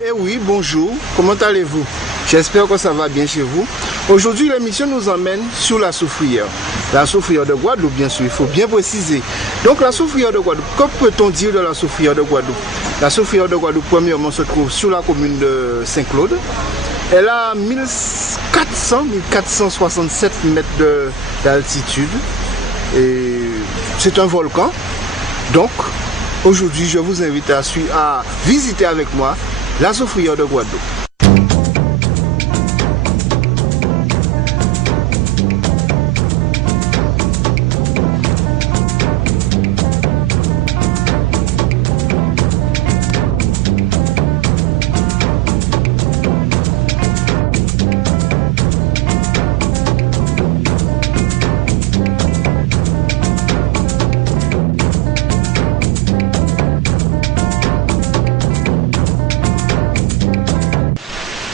Eh oui, bonjour, comment allez-vous? J'espère que ça va bien chez vous. Aujourd'hui, l'émission nous emmène sur la soufrière. La soufrière de Guadeloupe, bien sûr, il faut bien préciser. Donc la soufrière de Guadeloupe, que peut-on dire de la soufrière de Guadeloupe? La soufrière de Guadeloupe, premièrement, se trouve sur la commune de Saint-Claude. Elle a 1467 mètres d'altitude. Et c'est un volcan. Donc, aujourd'hui, je vous invite à visiter avec moi la soufrière de Guadeloupe.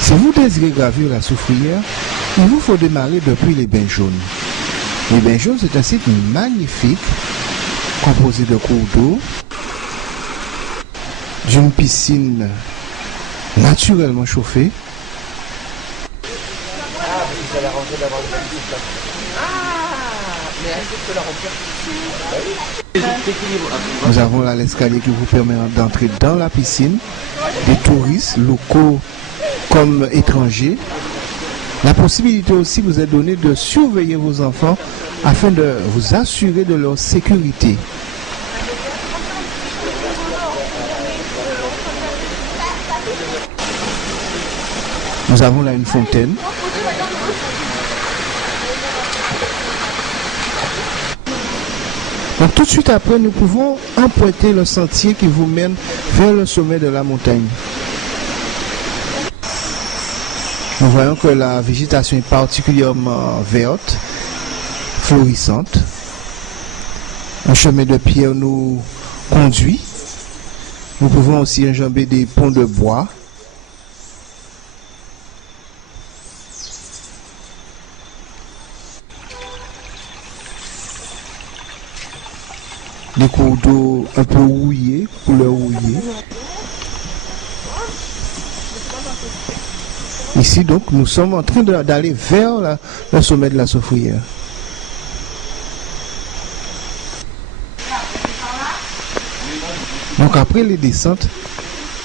Si vous désirez gravir la soufrière, il vous faut démarrer depuis les Bains Jaunes. Les Bains Jaunes, c'est un site magnifique, composé de cours d'eau, d'une piscine naturellement chauffée. Nous avons là l'escalier qui vous permet d'entrer dans la piscine. Des touristes locaux comme étrangers. La possibilité aussi vous est donnée de surveiller vos enfants afin de vous assurer de leur sécurité. Nous avons là une fontaine. Donc tout de suite après, nous pouvons emprunter le sentier qui vous mène vers le sommet de la montagne. Nous voyons que la végétation est particulièrement verte, florissante. Un chemin de pierre nous conduit. Nous pouvons aussi enjamber des ponts de bois. Des cours d'eau un peu rouillés, couleur rouillée. Ici, donc, nous sommes en train d'aller vers le sommet de la soufrière. Donc, après les descentes,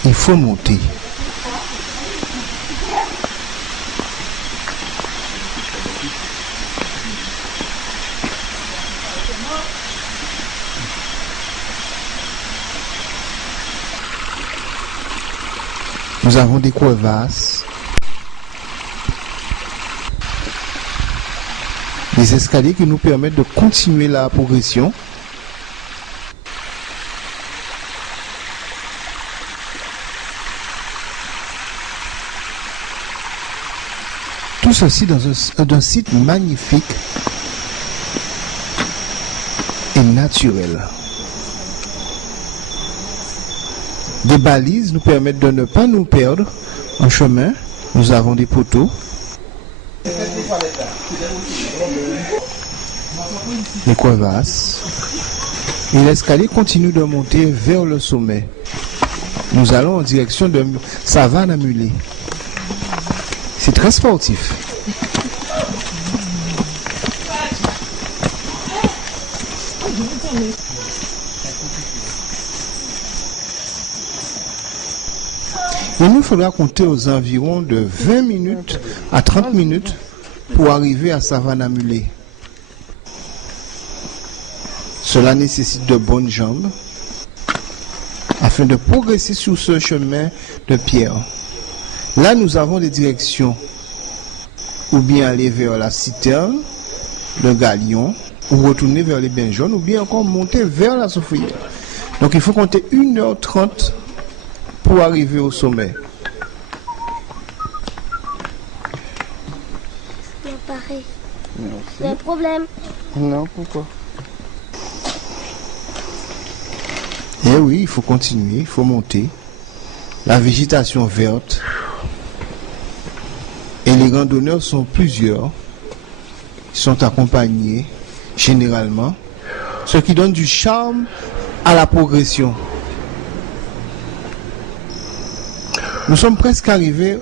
il faut monter. Nous avons des crevasses. Des escaliers qui nous permettent de continuer la progression. Tout ceci dans un site magnifique et naturel. Des balises nous permettent de ne pas nous perdre en chemin. Nous avons des poteaux. Les crevasses. Et l'escalier continue de monter vers le sommet. Nous allons en direction de Savane-à-Mulé. C'est très sportif. Il nous faudra compter aux environs de 20 minutes à 30 minutes pour arriver à Savane-à-Mulé. Cela nécessite de bonnes jambes afin de progresser sur ce chemin de pierre. Là, nous avons des directions ou bien aller vers la citerne, le galion, ou retourner vers les Bains Jaunes, ou bien encore monter vers la soufrière. Donc, il faut compter 1h30 pour arriver au sommet. Non, pareil. Il y a un problème. Non, pourquoi? Eh oui, il faut continuer, il faut monter. La végétation verte. Et les randonneurs sont plusieurs. Ils sont accompagnés, généralement. Ce qui donne du charme à la progression. Nous sommes presque arrivés.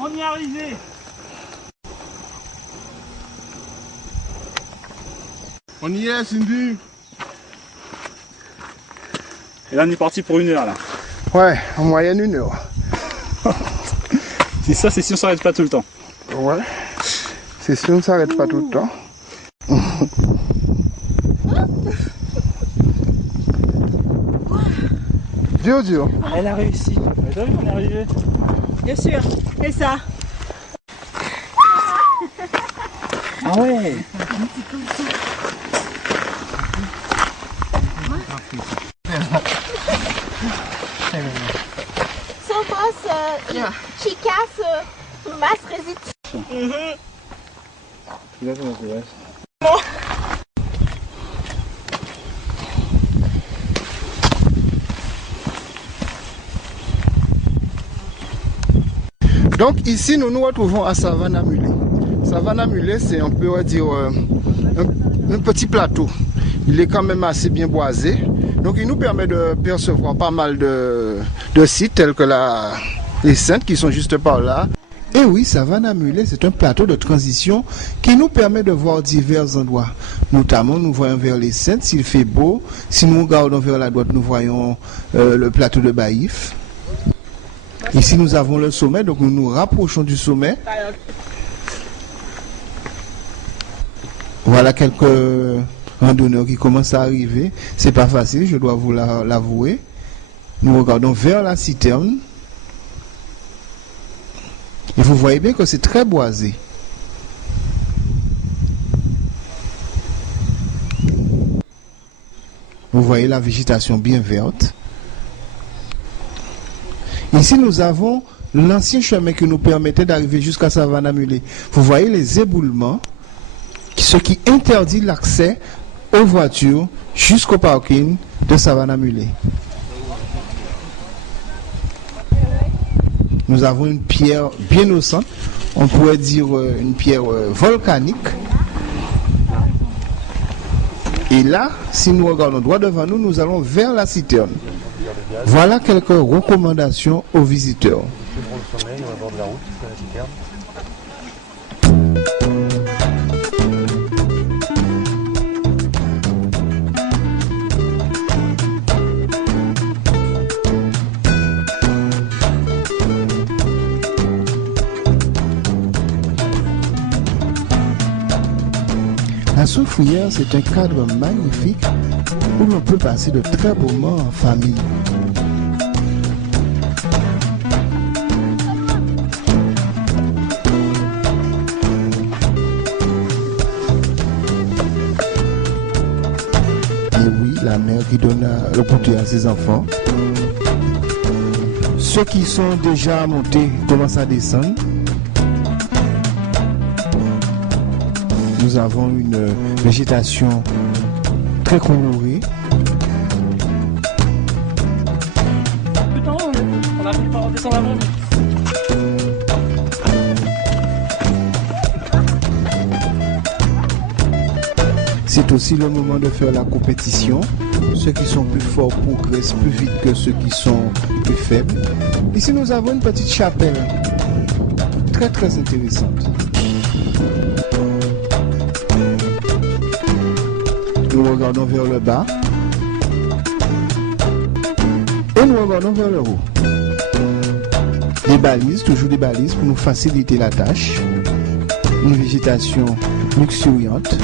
On y est arrivé. On y est, Cindy. Et là on est parti pour 1 heure là. Ouais, en moyenne 1 heure. C'est ça, c'est si on s'arrête pas tout le temps. Ouais. C'est si on ne s'arrête pas tout le temps. Dur. Elle a réussi. T'as vu qu'on est arrivé? Bien sûr. Et ça? Ah ouais. Somos chicas más resistentes. Donc ici, nous nous retrouvons à Savannah-Mullet. Savannah-Mullet, c'est, on peut dire, un petit plateau. Il est quand même assez bien boisé. Donc il nous permet de percevoir pas mal de sites tels que les Saintes qui sont juste par là. Et oui, Savannah-Mullet, c'est un plateau de transition qui nous permet de voir divers endroits. Notamment, nous voyons vers les Saintes s'il fait beau. Si nous regardons vers la droite, nous voyons le plateau de Baïf. Ici, nous avons le sommet, donc nous nous rapprochons du sommet. Voilà quelques randonneurs qui commencent à arriver. C'est pas facile, je dois vous l'avouer. Nous regardons vers la citerne. Et vous voyez bien que c'est très boisé. Vous voyez la végétation bien verte. Ici, nous avons l'ancien chemin qui nous permettait d'arriver jusqu'à Savannah-Mullet. Vous voyez les éboulements, ce qui interdit l'accès aux voitures jusqu'au parking de Savannah-Mullet. Nous avons une pierre bien au centre, on pourrait dire une pierre volcanique. Et là, si nous regardons droit devant nous, nous allons vers la citerne. Voilà quelques recommandations aux visiteurs. La soufrière, c'est un cadre magnifique où l'on peut passer de très beaux moments en famille. Et oui, la mère qui donne le goûter à ses enfants. Ceux qui sont déjà montés commencent à descendre. Nous avons une végétation très colorée. Putain, on a fini par redescendre avant. C'est aussi le moment de faire la compétition. Ceux qui sont plus forts progressent plus vite que ceux qui sont plus faibles. Ici, nous avons une petite chapelle très très intéressante. Nous regardons vers le bas et nous regardons vers le haut. Des balises, toujours des balises pour nous faciliter la tâche. Une végétation luxuriante.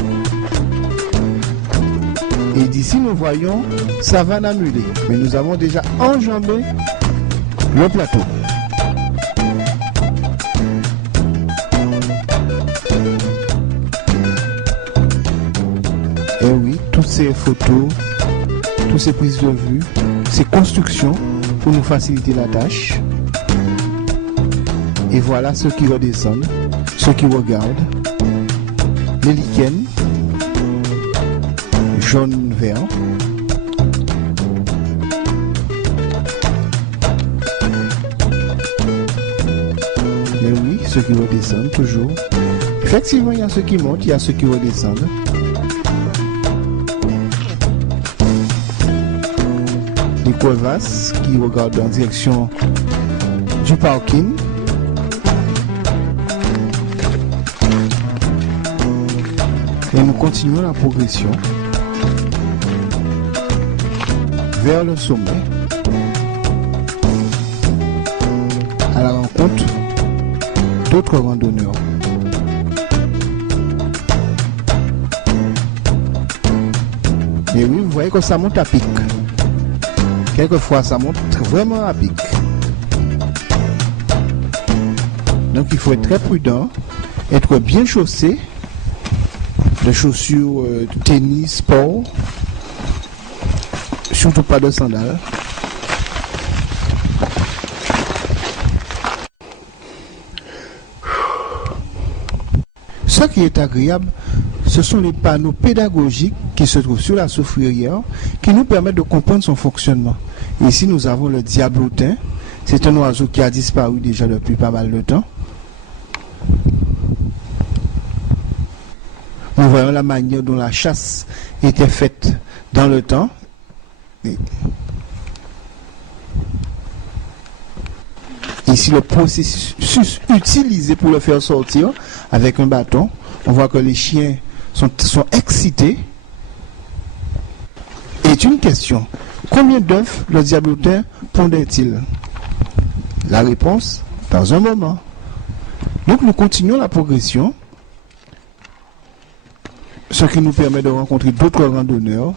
Et d'ici nous voyons Savannah-Mullet. Mais nous avons déjà enjambé le plateau. Et oui, toutes ces photos, toutes ces prises de vue, ces constructions pour nous faciliter la tâche. Et voilà ceux qui redescendent, ceux qui regardent. Les lichens, jaune, vert. Et oui, ceux qui redescendent toujours. Effectivement, il y a ceux qui montent, il y a ceux qui redescendent. Des crevasse qui regarde en direction du parking. Et nous continuons la progression vers le sommet à la rencontre d'autres randonneurs. Et oui, vous voyez que ça monte à pic. Quelquefois, ça monte vraiment à pic. Donc, il faut être très prudent, être bien chaussé, de chaussures tennis, sport, surtout pas de sandales. Ce qui est agréable, ce sont les panneaux pédagogiques qui se trouvent sur la soufrière qui nous permettent de comprendre son fonctionnement. Ici, nous avons le diablotin. C'est un oiseau qui a disparu déjà depuis pas mal de temps. Nous voyons la manière dont la chasse était faite dans le temps. Ici, le processus utilisé pour le faire sortir avec un bâton. On voit que les chiens sont excités. Et une question, combien d'œufs le diablotin pondait-il? La réponse, dans un moment. Donc nous continuons la progression, ce qui nous permet de rencontrer d'autres randonneurs,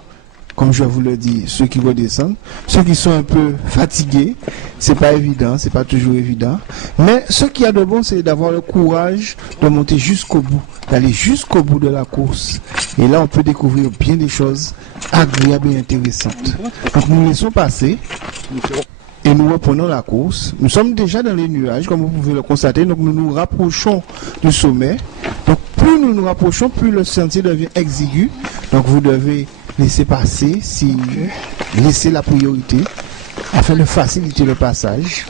comme je vous le dis, ceux qui redescendent, ceux qui sont un peu fatigués, c'est pas évident, c'est pas toujours évident, mais ce qu'il y a de bon, c'est d'avoir le courage de monter jusqu'au bout, d'aller jusqu'au bout de la course. Et là, on peut découvrir bien des choses agréables et intéressantes. Donc nous laissons passer et nous reprenons la course. Nous sommes déjà dans les nuages, comme vous pouvez le constater, donc nous nous rapprochons du sommet. Donc plus nous nous rapprochons, plus le sentier devient exigu. Donc vous devez laisser passer, laisser la priorité afin de faciliter le passage.